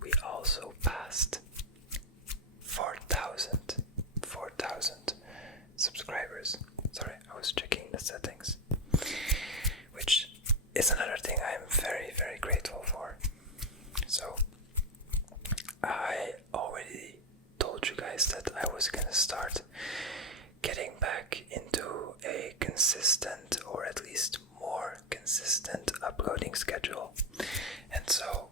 we also passed 4,000 subscribers. Sorry, I was checking the settings, which is another thing I'm very, very grateful for. So I already told you guys that I was gonna start getting back into a consistent, or at least more consistent, uploading schedule. And so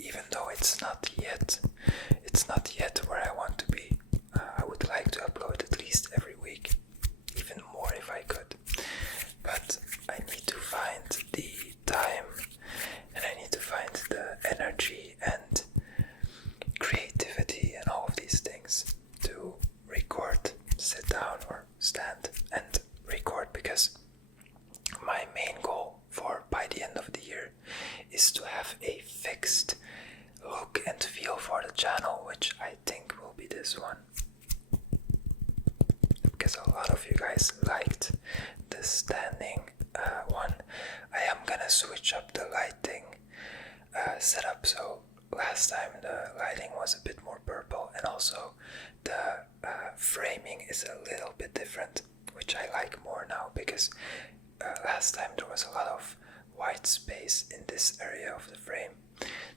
even though it's not yet where I want to be, I would like to upload at least every week, even more if I could. But I need to find the time, and I need to find the energy and creativity and all of these things to record, sit down or stand and record, because my main goal for by the end of the year is to have a fixed look and feel for the channel, which I think will be this one, because a lot of you guys liked the standing one. I am gonna switch up the lighting setup. So last time the lighting was a bit more purple, and also the framing is a little bit different, which I like more now, because last time there was a lot of white space in this area of the frame.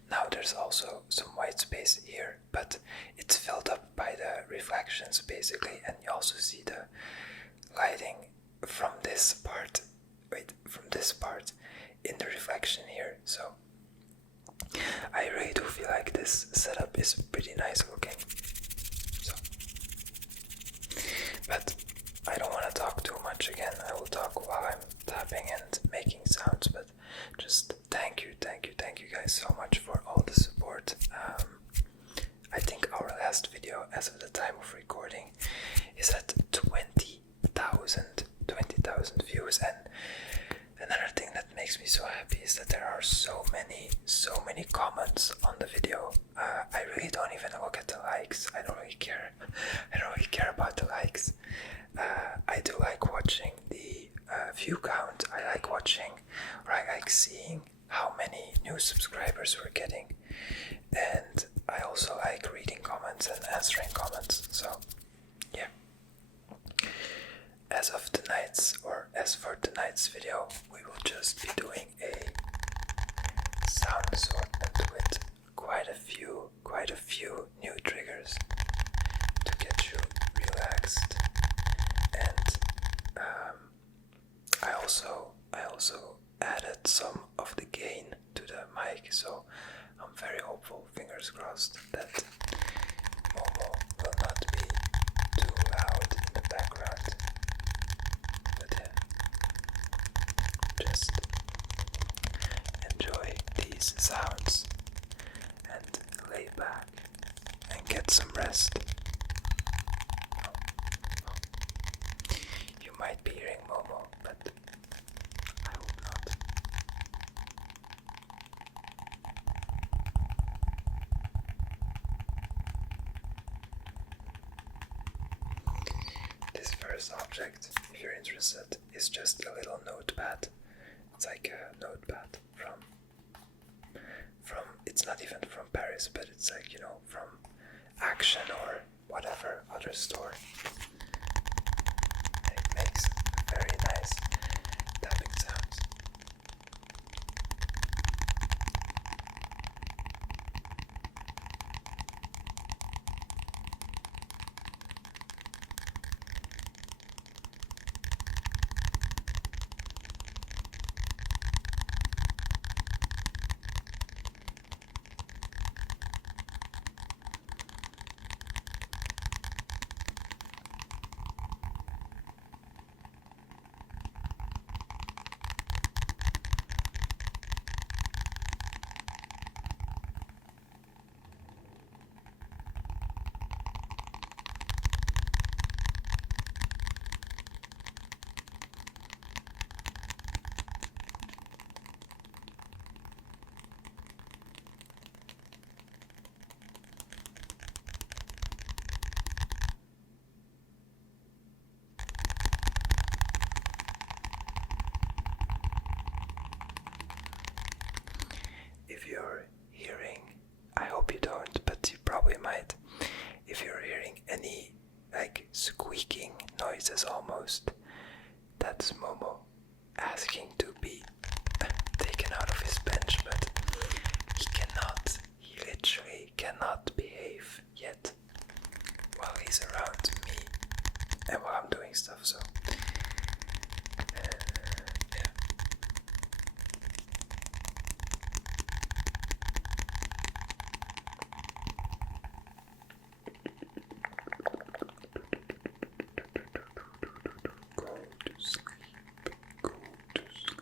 Now there's also some white space here, but it's filled up by the reflections basically, and you also see the lighting from this part in the reflection here. So I really do feel like this setup is pretty nice looking. So, but I don't want to talk too much again. I will talk while I'm tapping and making sounds, but just thank you guys so much for all the support. I think our last video, as of the time of recording, is at 20,000 views, and another thing that makes me so happy is that there are so many comments on the video. I really don't even look at the likes. I don't really care about the likes. I do like watching the view count. I like watching, or I like seeing how many new subscribers we're getting, and I also like reading comments and answering comments. So yeah, as for tonight's video, we will just be doing a sound assortment with quite a few new triggers to get you relaxed. And I also added some of the gain to the mic, so I'm very hopeful, fingers crossed, that Momo will not be too loud in the background. But yeah, just enjoy these sounds and lay back and get some rest. You might be hearing Momo, but I hope not. This first object, if you're interested, is just a little notepad. It's like a notepad from it's not even from Paris, but it's like, from Action or whatever other store. And it makes very nice tapping sounds. is almost. That's Momo asking to be taken out of his bench, but he cannot. He literally cannot behave yet while he's around me and while I'm doing stuff, so yeah. Go to sleep, go to sleep.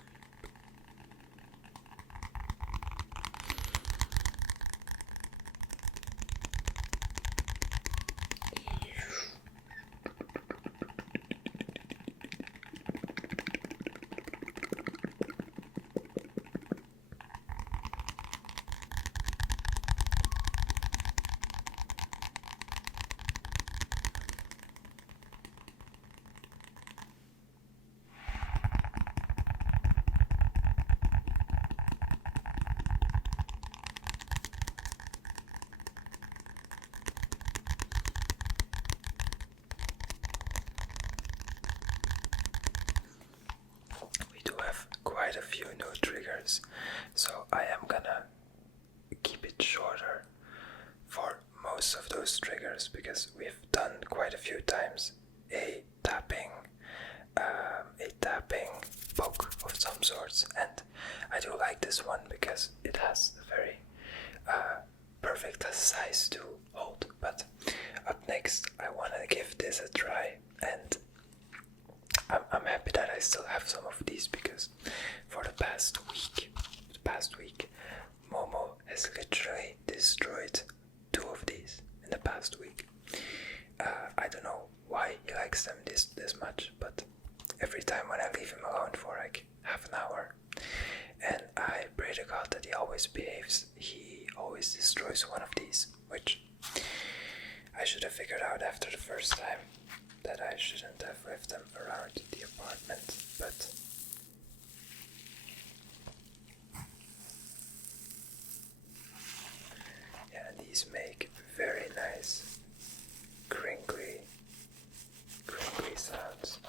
We do have quite a few new triggers, so I am gonna keep it shorter for most of those triggers because we've done quite a few times a tapping poke of some sorts, and I do like this one because it has a very perfect size to hold. But up next I want to give this a try, and I'm happy that I still have some of these because for the past week, Momo has literally destroyed 2 of these in the past week. I don't know why he likes them this much, but every time when I leave him alone for like half an hour, and I pray to God that he always behaves, he always destroys one of these, which I should have figured out after the first time that I shouldn't have left them around the apartment, but yeah, these make very nice crinkly sounds.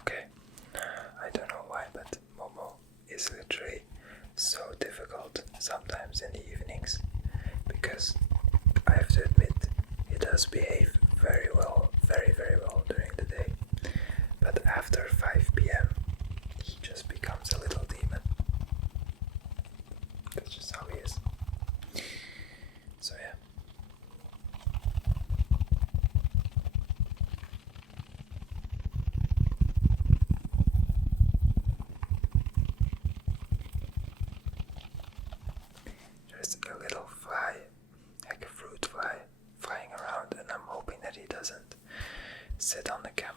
Okay, I don't know why, but Momo is literally so difficult sometimes in the evenings because I have to admit he does behave very well, very well during the day, but after 5 p.m. he just becomes a little demon. That's just how he is. So yeah. There's a little fly, like a fruit fly, flying around, and I'm hoping that he doesn't sit on the camera.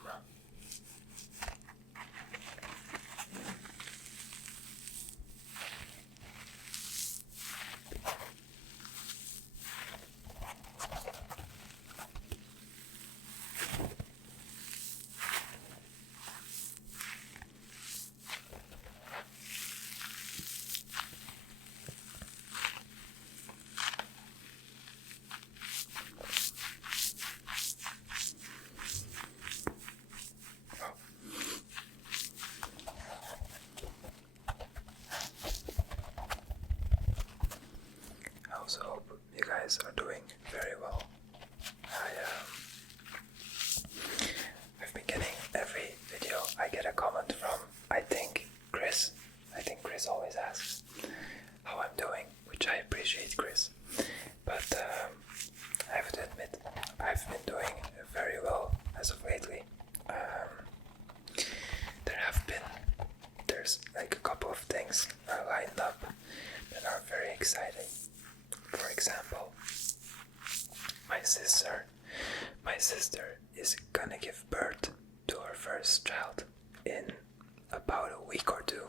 I also hope you guys are doing very well. I've been getting every video I get a comment from, I think Chris always asks how I'm doing, which I appreciate, Chris, but I have to admit I've been doing very well as of lately. There's like a couple of things lined up that are very exciting. For example, my sister is gonna give birth to her first child in about a week or two,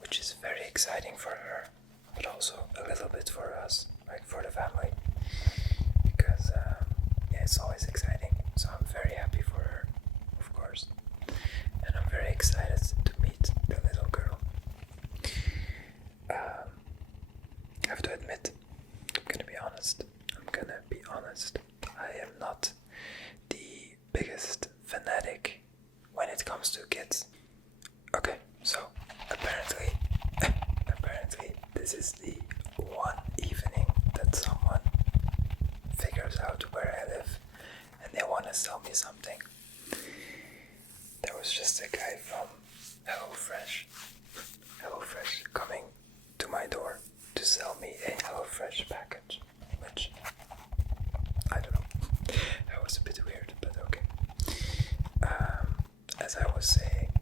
which is very exciting for her, but also a little bit for us, like for the family, because yeah, it's always exciting. So I'm very happy for her, of course, and I'm very excited to meet the little girl. to sell me something. There was just a guy from HelloFresh coming to my door to sell me a HelloFresh package, which, I don't know, that was a bit weird, but okay. As I was saying,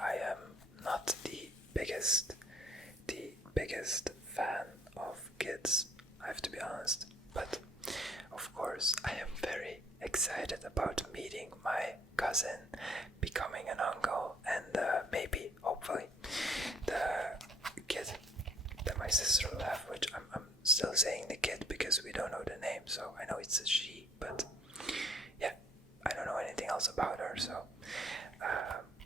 I am not the biggest fan of kids, I have to be honest, but of course I am very excited about meeting my cousin, becoming an uncle, and maybe, hopefully, the kid that my sister will have, which I'm still saying the kid because we don't know the name, so I know it's a she, but yeah, I don't know anything else about her, so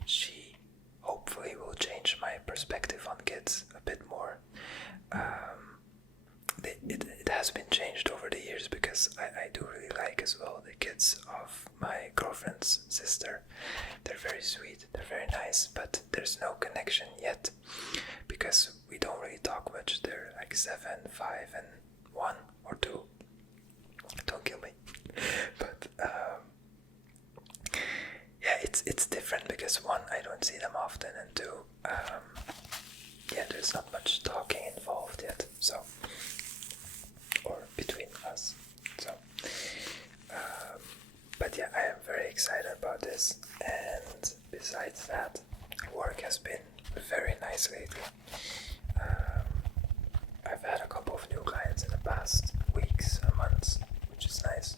she hopefully will change my perspective on kids a bit more. It has been changed over the years because I do really like as well the kids of my girlfriend's sister. They're very sweet, they're very nice, but there's no connection yet because we don't really talk much. They're like 7, 5, and 1 or 2. Don't kill me. But yeah, it's different because 1, I don't see them often, and 2, yeah, there's not much talking involved yet, so, or between us, so, but yeah, I am very excited about this, and besides that, work has been very nice lately. I've had a couple of new clients in the past weeks and months, which is nice.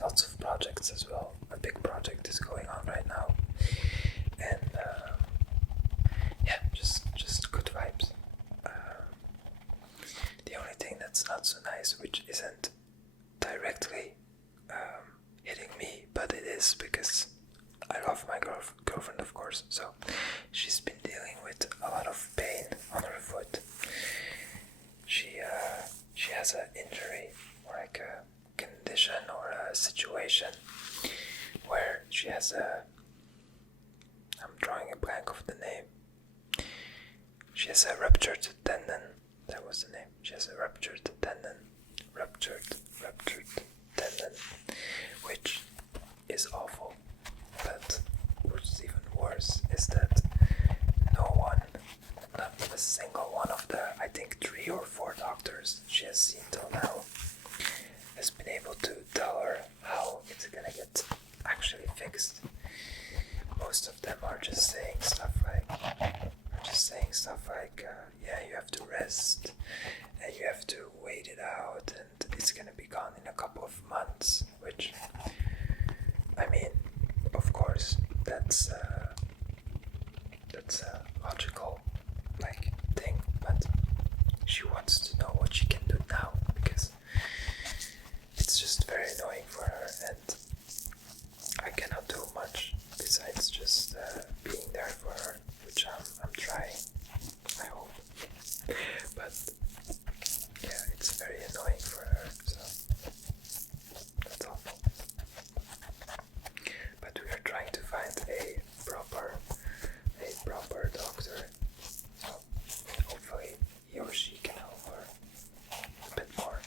Lots of projects as well. A big project is going on right now, and yeah, just good vibes. The only thing that's not so nice, which isn't directly hitting me, but it is because I love my girlfriend, of course. So she's been dealing with a lot of pain on her foot. She has an injury, or like a condition or a situation where she has I'm drawing a blank of the name. She has a ruptured tendon. That was the name. She has a ruptured tendon. Ruptured tendon, which is awful. But what's even worse is that no one, not a single one of the, I think 3 or 4 doctors she has seen till now, has been able to tell her how it's gonna get actually fixed. Most of them are just saying stuff like, yeah, you have to rest, and you have to wait it out, and it's gonna be gone in a couple of months, which, I mean, of course, that's a logical, like, thing, but she wants to know what she can do now, because it's just very annoying for her, and I cannot do much besides just being there for her, which I'm trying, I hope. But yeah, it's very annoying for her, so that's awful. But we are trying to find a proper doctor, so hopefully he or she can help her a bit more.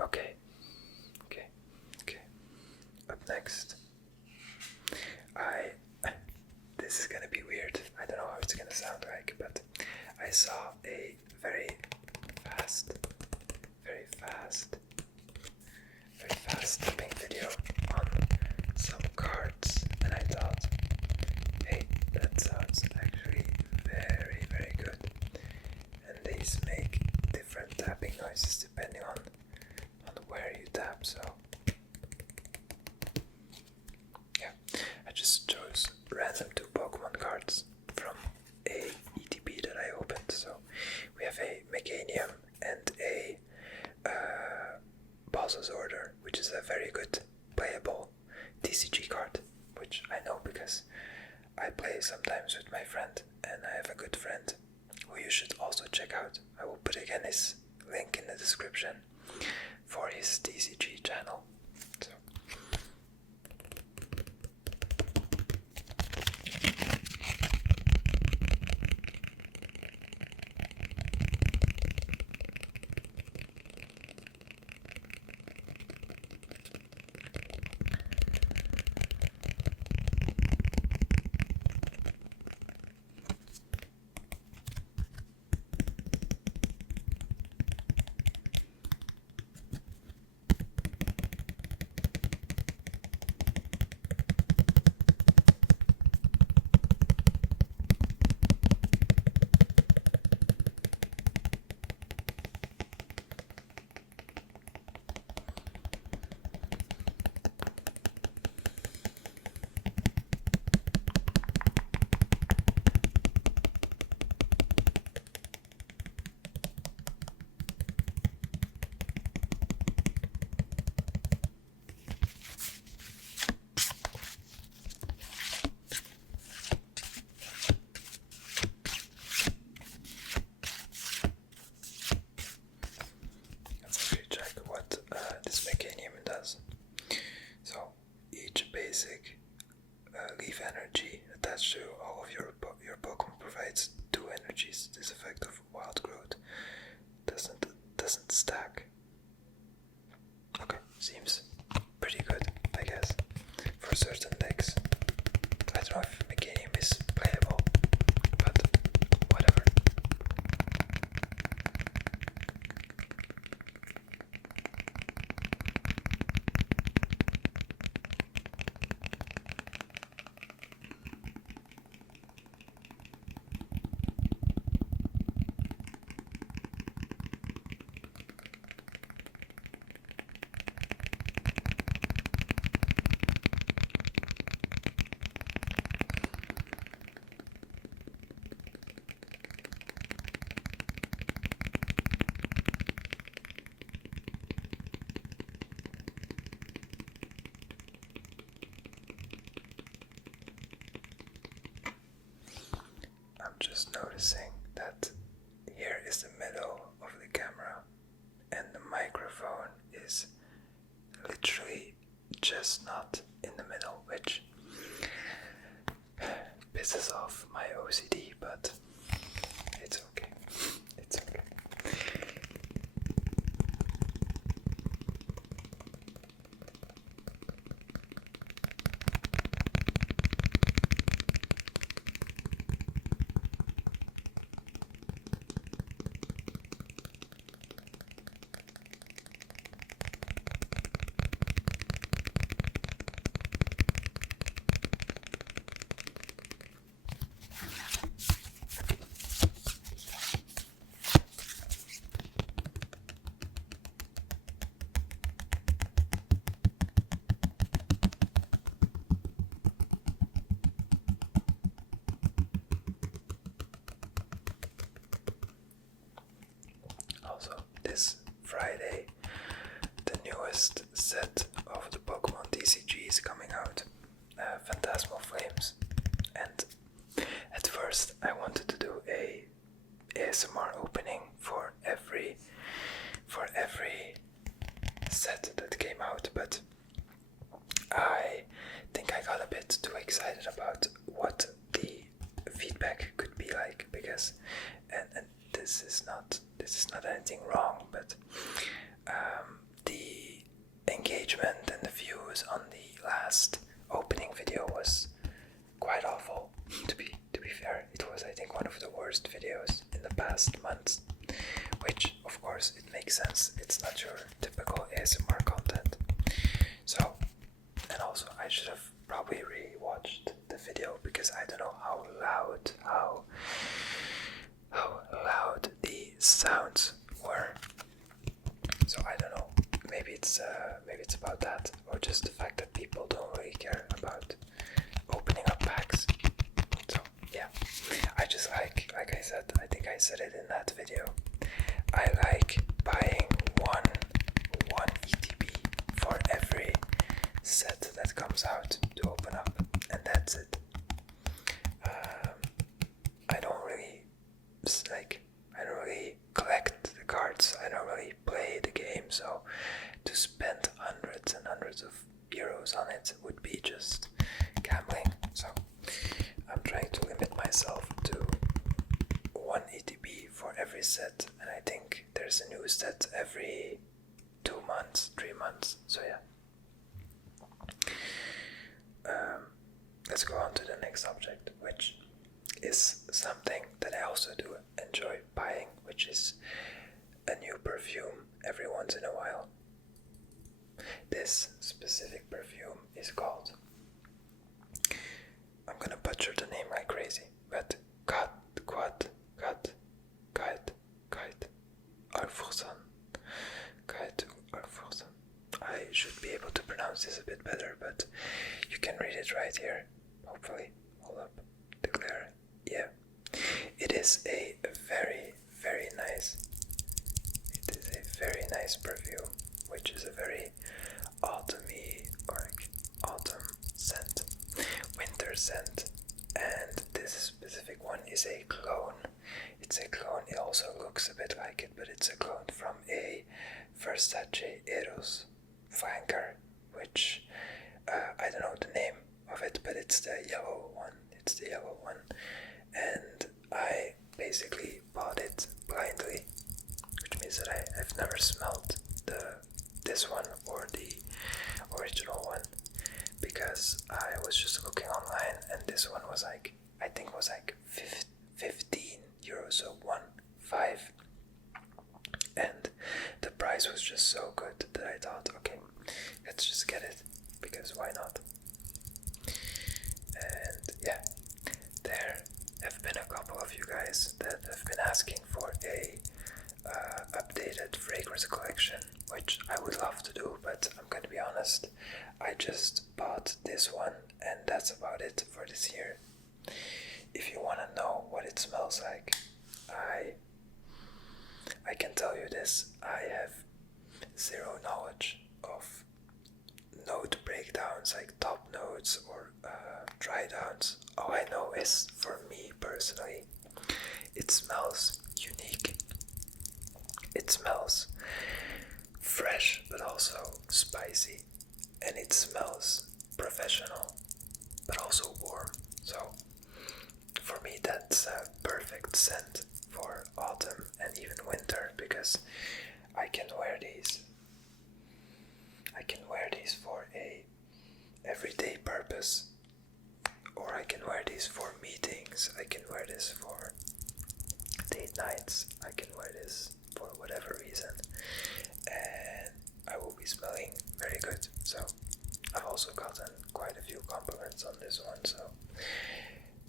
Okay. Up next, this is gonna be weird. I don't know how it's gonna sound like, but I saw a very fast tapping video on some cards, and I thought, hey, that sounds actually very, very good. And these make different tapping noises depending on where you tap, so yeah, I just chose random 2 Pokemon cards from a ETB that I opened. So we have a Meganium and a Order, which is a very good playable TCG card, which I know because I play sometimes with my friend, and I have a good friend who you should also check out. I will put again his link in the description for his TCG channel. So you all of your Pokemon provides 2 energies. This effect of wild growth doesn't stack. Okay, seems pretty good, I guess, for certain decks. I don't know if Meganium is playable, but whatever. I'm just noticing that here is the middle of the camera and the microphone is literally just not in the middle, which pisses off my OCD, but it's okay. It's okay. Also, this Friday, the newest set of the Pokemon TCG is coming out, Phantasmal Flames, and at first I wanted to do a ASMR opening for every set that came out, but I think I got a bit too excited about what the feedback could be like, because and this is not anything wrong, but the engagement and the views on the last opening video was quite awful. To be fair, it was, I think, one of the worst videos in the past months, which of course it makes sense. It's not your typical ASMR content. So, and also I should have probably rewatched the video, because I don't know how loud the sounds were. So I don't know. Maybe it's about that, or just the fact that people don't really care about opening up packs. So yeah, I just like I said, I think I said it in that video, I like buying one ETB for every set that comes out to open up, and that's it. I don't really collect the cards. I don't really play the game, so to spend hundreds and hundreds of euros on it would be just gambling. So I'm trying to limit myself to 1 ETB for every set, and I think there's a new set every 2 months, 3 months. So yeah. Let's go on to the next subject, which is something that I also do enjoy buying, which is a new perfume every once in a while. This specific perfume is called, I'm gonna butcher the name like crazy, but I should be able to pronounce this a bit better, but you can read it right here, hopefully. Hold up, declare, yeah. It is a very, very nice, perfume, which is a very autumny, or autumn scent, winter scent, and this specific one is a clone. It's a clone. It also looks a bit like it, but it's a clone from a Versace Eros flanker, which I don't know the name of it, but it's the yellow one. it's the yellow one, and I basically bought it blindly, which means that I've never smelled this one or the original one, because I was just looking online and this one was like, I think was like 15 euros, so 1.5, and the price was just so good that I thought, okay, let's just get it, because why not? And yeah, there have been a couple of you guys that have been asking for a updated fragrance collection, which I would love to do, but I'm gonna be honest, I just bought this one and that's about it for this year. If you want to know what it smells like, I can tell you this: I have zero knowledge of note breakdowns, like top notes or dry downs. All I know is, for me personally, it smells unique. It smells fresh but also spicy, and it smells professional but also warm. So for me that's a perfect scent for autumn and even winter, because I can wear these. I can wear these for a everyday purpose, or I can wear these for meetings. I can wear this for date nights. I can wear this for whatever reason, and I will be smelling very good. So I've also gotten quite a few compliments on this one, so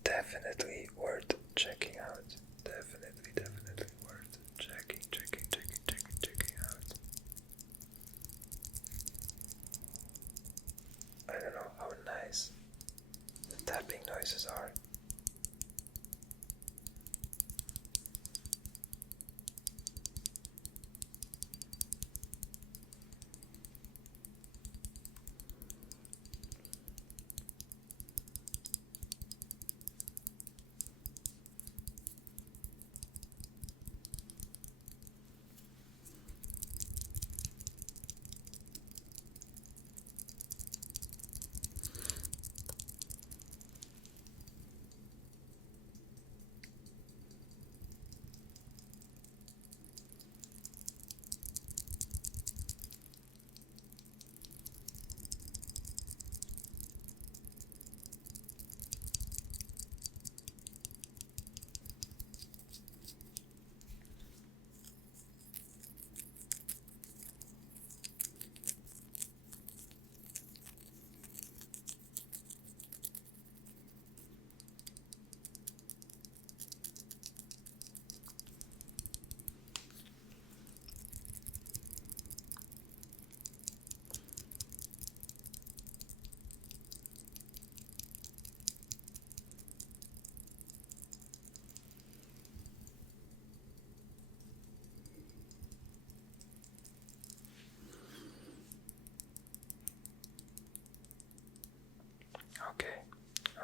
definitely worth checking out. Definitely worth checking out. I don't know how nice the tapping noises are.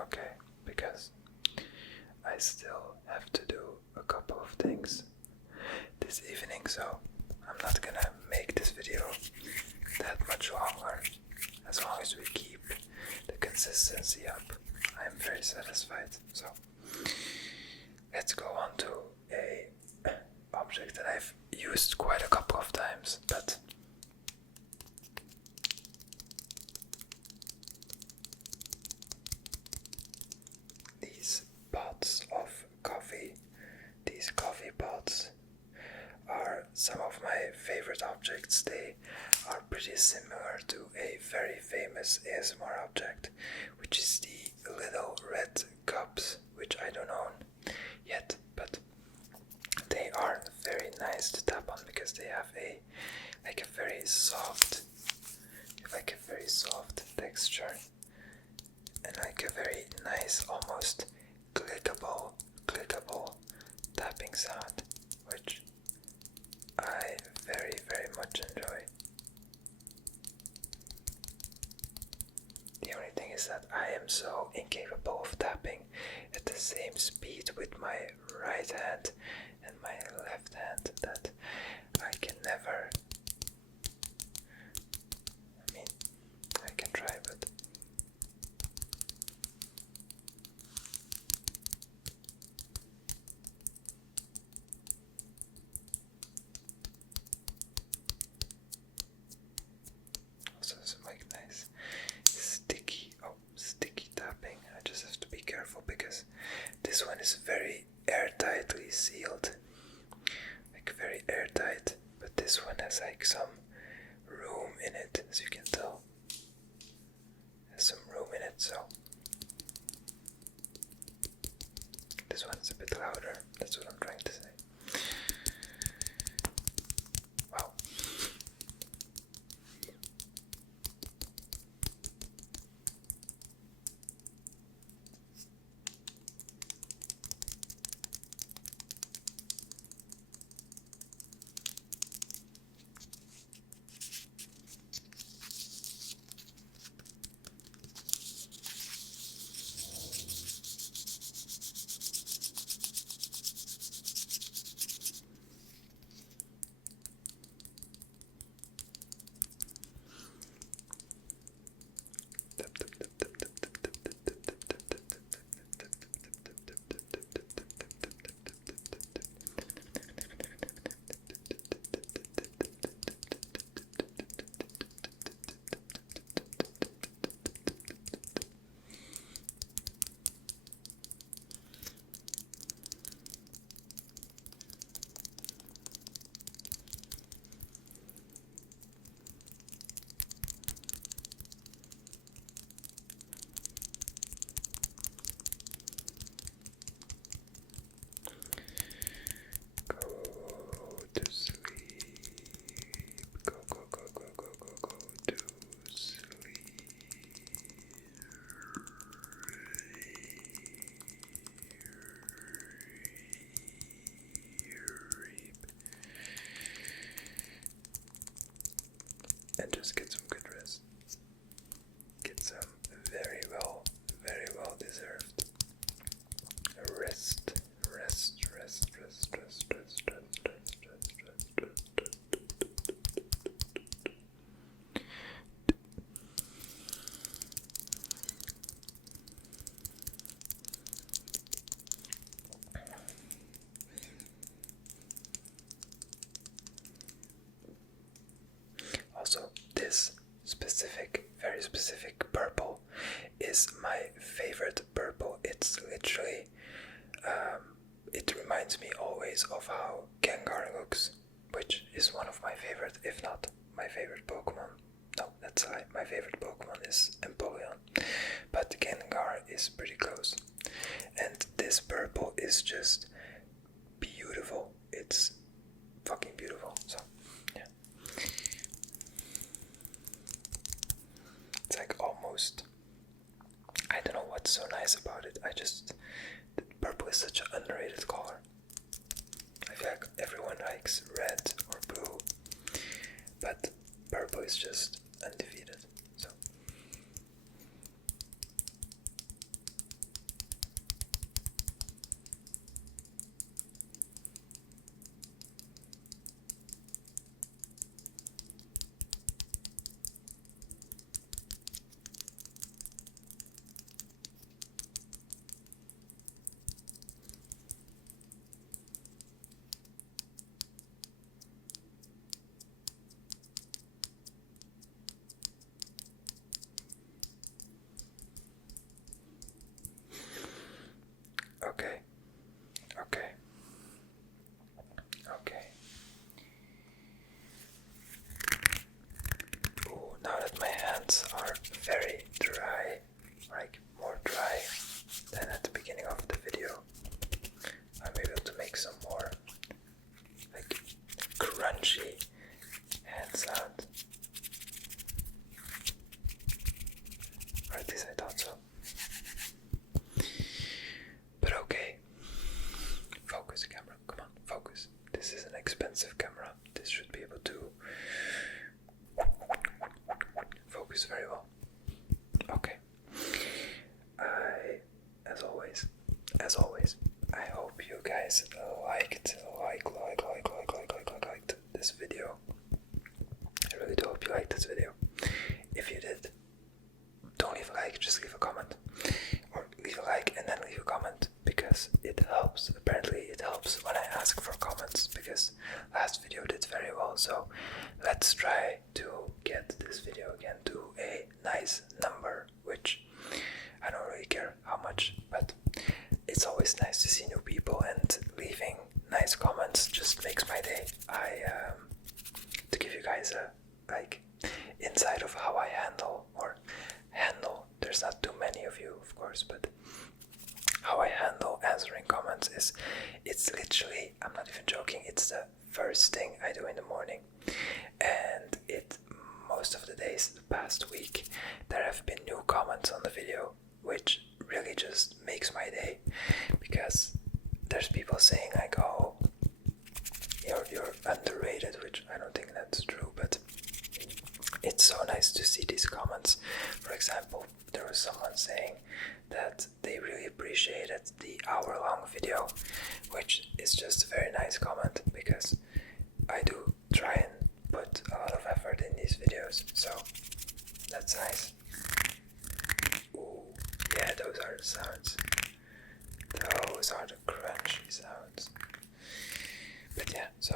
Okay, because I still have to do a couple of things this evening, so I'm not gonna make this video that much longer. As long as we keep the consistency up, I'm very satisfied. So let's go on to a object that I've used quite a couple of times, but these pots of coffee, these coffee pots, are some of my favorite objects. They are pretty similar to a very famous ASMR object, which is the little red cups, which I don't own yet, but they are very nice to tap on because they have a very soft texture, and like a very nice, almost clickable tapping sound, which I very much enjoy. The only thing is that I am so incapable of tapping at the same speed with my right hand and my left hand that I can never. I mean, I can try, but this one is very airtightly sealed, like very airtight, but this one has like some room in it, as you can tell. There's some room in it, so this one's a bit louder, that's what I'm trying to say. Wow. And just get some good rest. Get some very well deserved rest. Also, this very specific purple is my favorite purple. It's literally, it reminds me always of how Gengar looks, which is one of my favorite, if not my favorite Pokemon. No, that's a lie. My favorite Pokemon is Empoleon, but Gengar is pretty close. And this purple is just beautiful. It's fucking beautiful. So, yeah. It's like almost, I don't know what's so nice about it. Purple is such an underrated color. I feel like everyone likes red or blue, but purple is just undefeated. So. Okay. Ooh, now that my hands are very dry, like more dry than at the beginning of the video, I'm able to make some more like crunchy hand sounds. Or at least I thought so. But okay. Focus, camera. Come on, focus. This is an expensive camera. This should be able to focus very well. Okay. As always, I hope you guys liked this video. I really do hope you liked this video. If you did, don't leave a like, just leave a comment. Or leave a like and then leave a comment, because it helps. Apparently it helps when I ask for comments, because last video did very well. So let's try to get this video again to a nice number, which I don't really care how much, but it's always nice nice to see new people, and leaving nice comments just makes my day. To give you guys a insight of how I handle, there's not too many of you of course, but how I handle answering comments is, it's literally, I'm not even joking, it's the first thing I do in the morning. And most of the days the past week there have been new comments on the video, which really just makes my day, because there's people saying like, oh, you're underrated, which I don't think that's true, but it's so nice to see these comments. For example, there was someone saying that they really appreciated the hour-long video, which is just a very nice comment, because I do try and put a lot of effort in these videos, so that's nice. Ooh, yeah, those are the sounds. Those are the crunchy sounds. But yeah, so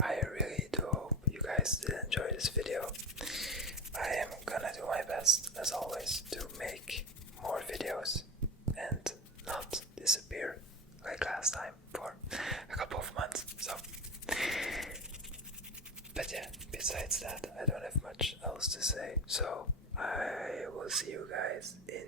I really do hope you guys did enjoy this video. I am gonna do my best, as always, to make more videos and not disappear like last time for a couple of months. So, but yeah, besides that, I don't have much else to say. So I will see you guys in